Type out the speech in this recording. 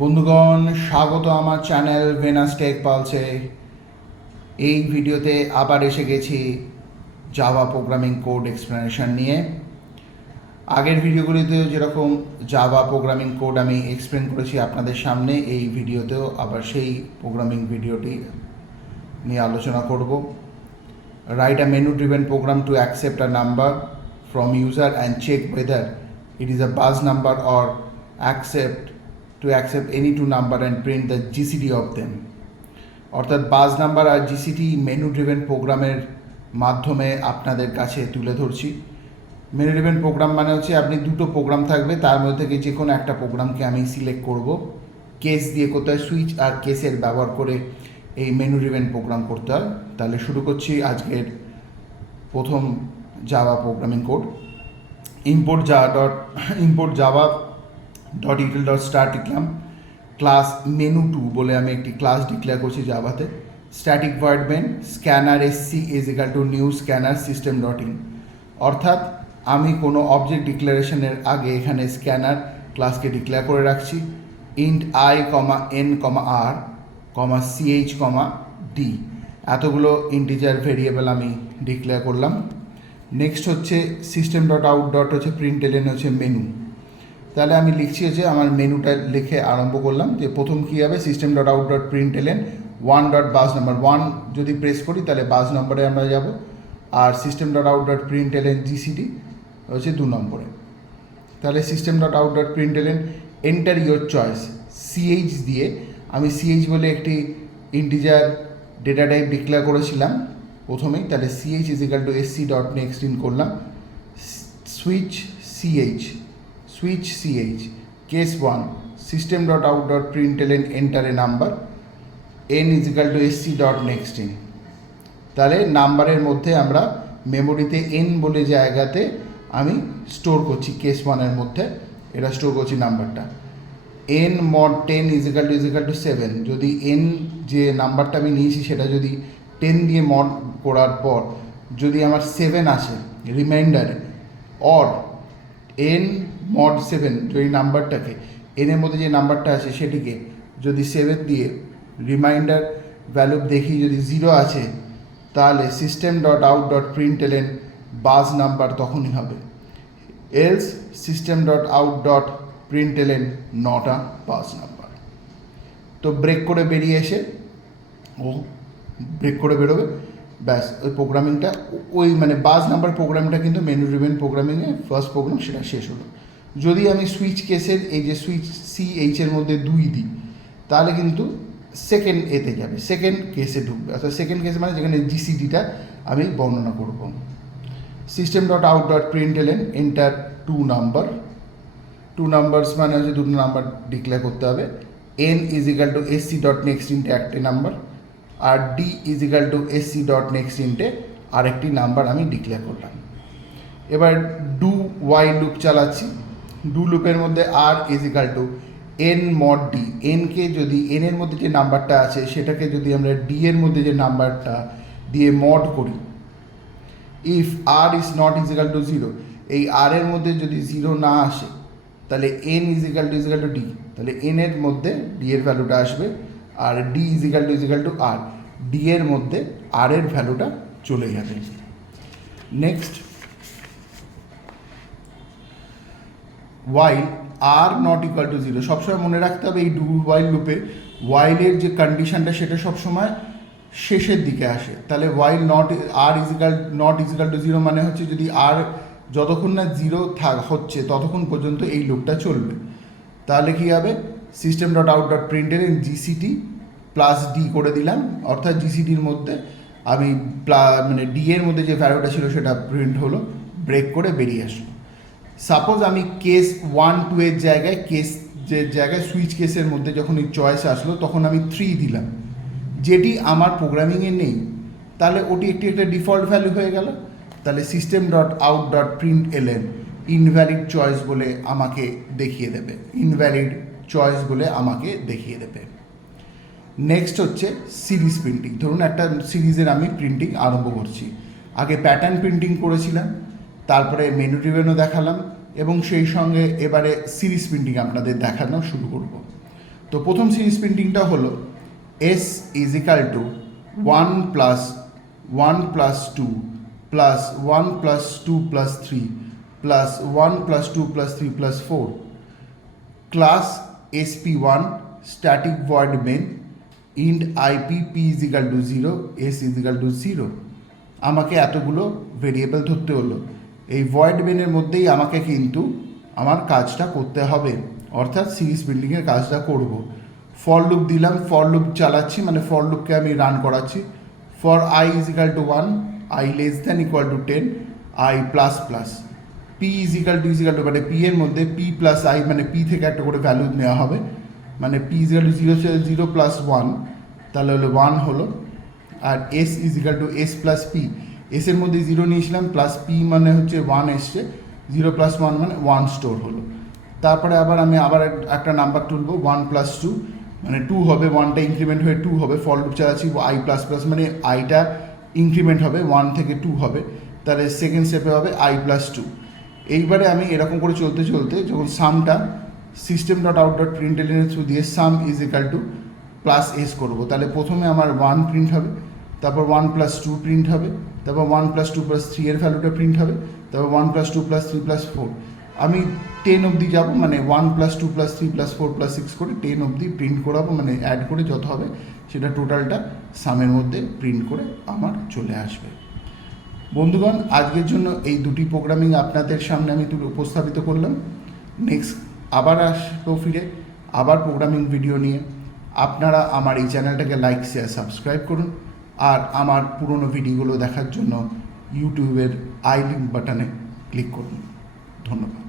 বন্ধুগণ, স্বাগত আমার চ্যানেল ভেনাস টেক পালসে। এই ভিডিওতে আবার এসে গেছি জাভা প্রোগ্রামিং কোড এক্সপ্লেনেশন নিয়ে। আগের ভিডিওগুলিতে যেরকম জাভা প্রোগ্রামিং কোড আমি এক্সপ্লেন করেছি আপনাদের সামনে, এই ভিডিওতেও আবার সেই প্রোগ্রামিং ভিডিওটি নিয়ে আলোচনা করব। Write a menu driven program to accept a number from user and check whether it is a bus number or to accept any two number and print the GCD of them। অর্থাৎ bus number আর GCD menu driven প্রোগ্রামের মাধ্যমে আপনাদের কাছে তুলে ধরছি। Menu driven programme মানে হচ্ছে আপনি দুটো প্রোগ্রাম থাকবে, তার মধ্যে থেকে যে কোনো একটা প্রোগ্রামকে আমি সিলেক্ট করব। কেস দিয়ে করতে হয়, সুইচ আর কেসের ব্যবহার করে এই মেনু ড্রিভেন প্রোগ্রাম করতে হয়। তাহলে শুরু করছি আজকের প্রথম Java programming code. import java.etal.start লিখলাম। ক্লাস menu2 বলে আমি একটি ক্লাস ডিক্লেয়ার করছি জাভাতে। Static void main scanner sc is equal to new scanner system dot in. অর্থাৎ আমি কোনো অবজেক্ট ডিক্লারেশনের আগে এখানে স্ক্যানার ক্লাসকে ডিক্লেয়ার করে রাখছি। Int i, n, r, ch, d এতগুলো ইন্টিজার ভেরিয়েবল আমি ডিক্লেয়ার করলাম। নেক্সট হচ্ছে সিস্টেম ডট আউট ডট হচ্ছে প্রিন্টএলএন হচ্ছে মেনু। তাহলে আমি লিখছি হচ্ছে আমার মেনুটা লিখে আরম্ভ করলাম যে প্রথম কী হবে, system dot out dot println 1 dot buzz number 1 যদি প্রেস করি তাহলে বাস নম্বরে আমরা যাব। আর system dot out dot println GCD হচ্ছে 2 নম্বরে। তাহলে system dot out dot println enter your choice CH দিয়ে আমি সিএইচ বলে একটি ইন্টিজার ডেটা টাইপ ডিক্লেয়ার করেছিলাম প্রথমেই। তাহলে CH is equal to SC dot next int করলাম। Switch CH case 1 system dot out dot println enter a number N is equal to SC dot next int. তাহলে নাম্বারের মধ্যে আমরা মেমোরিতে N বলে জায়গাতে আমি স্টোর করছি, কেস 1-এর মধ্যে এটা স্টোর করছি নাম্বারটা। N mod 10 is equal two 7। যদি এন যে নাম্বারটা আমি নিয়েছি সেটা যদি 10 দিয়ে মড করার পর যদি আমার 7 আসে রিমাইন্ডারে, অর এন মড 7 যদি নাম্বারটাকে এনের মধ্যে যে নাম্বারটা আছে সেটিকে যদি 7 দিয়ে রিমাইন্ডার ভ্যালু দেখি যদি 0 আছে, তাহলে system dot out dot println buzz number তখনই হবে। Else system dot out dot println not a buzz number. তো ব্রেক করে বেরিয়ে এসে ব্রেক করে বেরোবে, ব্যাস ওই প্রোগ্রামিংটা ওই মানে বাস নাম্বার প্রোগ্রামটা কিন্তু মেনু ড্রিভেন প্রোগ্রামিংয়ে ফার্স্ট প্রোগ্রাম সেটা শেষ হলো। যদি আমি সুইচ কেসের এই যে সুইচ সিএইচের মধ্যে 2 দিই তাহলে কিন্তু সেকেন্ড এতে যাবে, সেকেন্ড কেসে ঢুকবে। অর্থাৎ সেকেন্ড কেসে মানে যেখানে জিসিডিটা আমি বর্ণনা করব। System dot out dot println enter 2 numbers মানে হচ্ছে 2 নাম্বার ডিক্লেয়ার করতে হবে। N is equal to SC dot next ইন্টে একটি নাম্বার, আর D is equal to SC dot next ইন্টে আরেকটি নাম্বার আমি ডিক্লেয়ার করলাম। এবার ডু ওয়াই লুপ চালাচ্ছি। ডু লুপের মধ্যে R is equal to N mod D. এনকে যদি এনের মধ্যে যে নাম্বারটা আছে সেটাকে যদি আমরা ডি এর মধ্যে যে নাম্বারটা দিয়ে মড করি, if r is not is equal to 0, এই আর এর মধ্যে যদি 0 না আসে তাহলে N is equal to D. তাহলে এন এর মধ্যে ডি এর ভ্যালুটা আসবে, আর D is equal to R, D এর মধ্যে আর এর ভ্যালুটা চলে যাবে। Next while R not equal to 0। সবসময় মনে রাখতে হবে এই ডু ওয়াইল লুপে ওয়াইলের যে কন্ডিশনটা সেটা সবসময় শেষের দিকে আসে। তাহলে ওয়াইল নট ইজ ইকাল টু 0 মানে হচ্ছে যদি আর যতক্ষণ না 0 হচ্ছে ততক্ষণ পর্যন্ত এই লুপটা চলবে। তাহলে কী হবে, system dot out dot println GCD plus D করে দিলাম। অর্থাৎ জিসিডির মধ্যে আমি মানে ডি এর মধ্যে যে ভ্যালুটা ছিল সেটা প্রিন্ট হলো, ব্রেক করে বেরিয়ে আসলো। সাপোজ আমি কেস 1-2 এর জায়গায় সুইচ কেসের মধ্যে যখন এই চয়েস আসলো তখন আমি 3 দিলাম, যেটি আমার প্রোগ্রামিংয়ে নেই, তাহলে ওটি একটা ডিফল্ট ভ্যালু হয়ে গেল। তাহলে system dot out dot প্রিন্টএলএন invalid choice বলে আমাকে দেখিয়ে দেবে। নেক্সট হচ্ছে সিরিজ প্রিন্টিং। ধরুন একটা সিরিজের আমি প্রিন্টিং আরম্ভ করছি। আগে প্যাটার্ন প্রিন্টিং করেছিলাম, তারপরে মেনু ড্রিভেনও দেখালাম, এবং সেই সঙ্গে এবারে সিরিজ প্রিন্টিং আপনাদের দেখানো শুরু করব। তো প্রথম সিরিজ প্রিন্টিংটা হলো S is equal two 1 plus 1 plus 2 plus 1 plus 2 plus 3 plus 1 plus 2 plus 3 plus 4 class sp1 static void main int ip p is equal to 0 s is equal to 0। আমাকে এতগুলো variable ধরতে হলো। এই ভয়েড মেনের মধ্যেই আমাকে কিন্তু আমার কাজটা করতে হবে, অর্থাৎ সিরিজ প্রিন্টিংয়ের কাজটা করব। ফর লুপ দিলাম, ফর লুপ চালাচ্ছি, মানে ফর লুপকে আমি রান করাচ্ছি। For i is equal to 1, i less than equal to 10, i plus plus, p is equal to মানে p এর মধ্যে p plus i মানে p থেকে একটা করে ভ্যালু নেওয়া হবে, মানে p is equal to 0 plus 1 তাহলে হলো 1 হলো। আর s is equal to s plus p, s এর মধ্যে 0 নিয়েছিলাম, প্লাস p মানে হচ্ছে 1 এসছে, 0 plus 1 মানে 1 স্টোর হলো। তারপরে আমি আবার একটা নাম্বার তুলবো 1 plus 2 মানে 2 হবে, 1টা ইনক্রিমেন্ট হয়ে 2 হবে। ফর লুপ চালাচ্ছি, i প্লাস প্লাস মানে iটা ইনক্রিমেন্ট হবে, 1 থেকে 2 হবে, তাহলে সেকেন্ড স্টেপে হবে i প্লাস 2। এইবারে আমি এরকম করে চলতে চলতে যখন সামটা system dot out dot println through দিয়ে sum is equal to plus S করবো, তাহলে প্রথমে আমার 1 প্রিন্ট হবে, তারপর 1 প্লাস 2 প্রিন্ট হবে, তারপর 1 প্লাস 2 প্লাস 3 এর ভ্যালুটা প্রিন্ট হবে, তারপর 1 প্লাস 2 প্লাস 3 প্লাস 4, আমি 10 অবধি যাবো, মানে 1 প্লাস 2 প্লাস 3 প্লাস 4 প্লাস 6 করে 10 অবধি প্রিন্ট করাবো, মানে অ্যাড করে যত হবে সেটা টোটালটা সামের মধ্যে প্রিন্ট করে আমার চলে আসবে। বন্ধুগণ, আজকের জন্য এই দুটি প্রোগ্রামিং আপনাদের সামনে আমি উপস্থাপিত করলাম। নেক্সট আবার আসবো ফিরে, আবার প্রোগ্রামিং ভিডিও নিয়ে। আপনারা আমার এই চ্যানেলটাকে লাইক শেয়ার সাবস্ক্রাইব করুন, আর আমার পুরনো ভিডিওগুলো দেখার জন্য ইউটিউবের আই লিঙ্ক বাটনে ক্লিক করুন। ধন্যবাদ।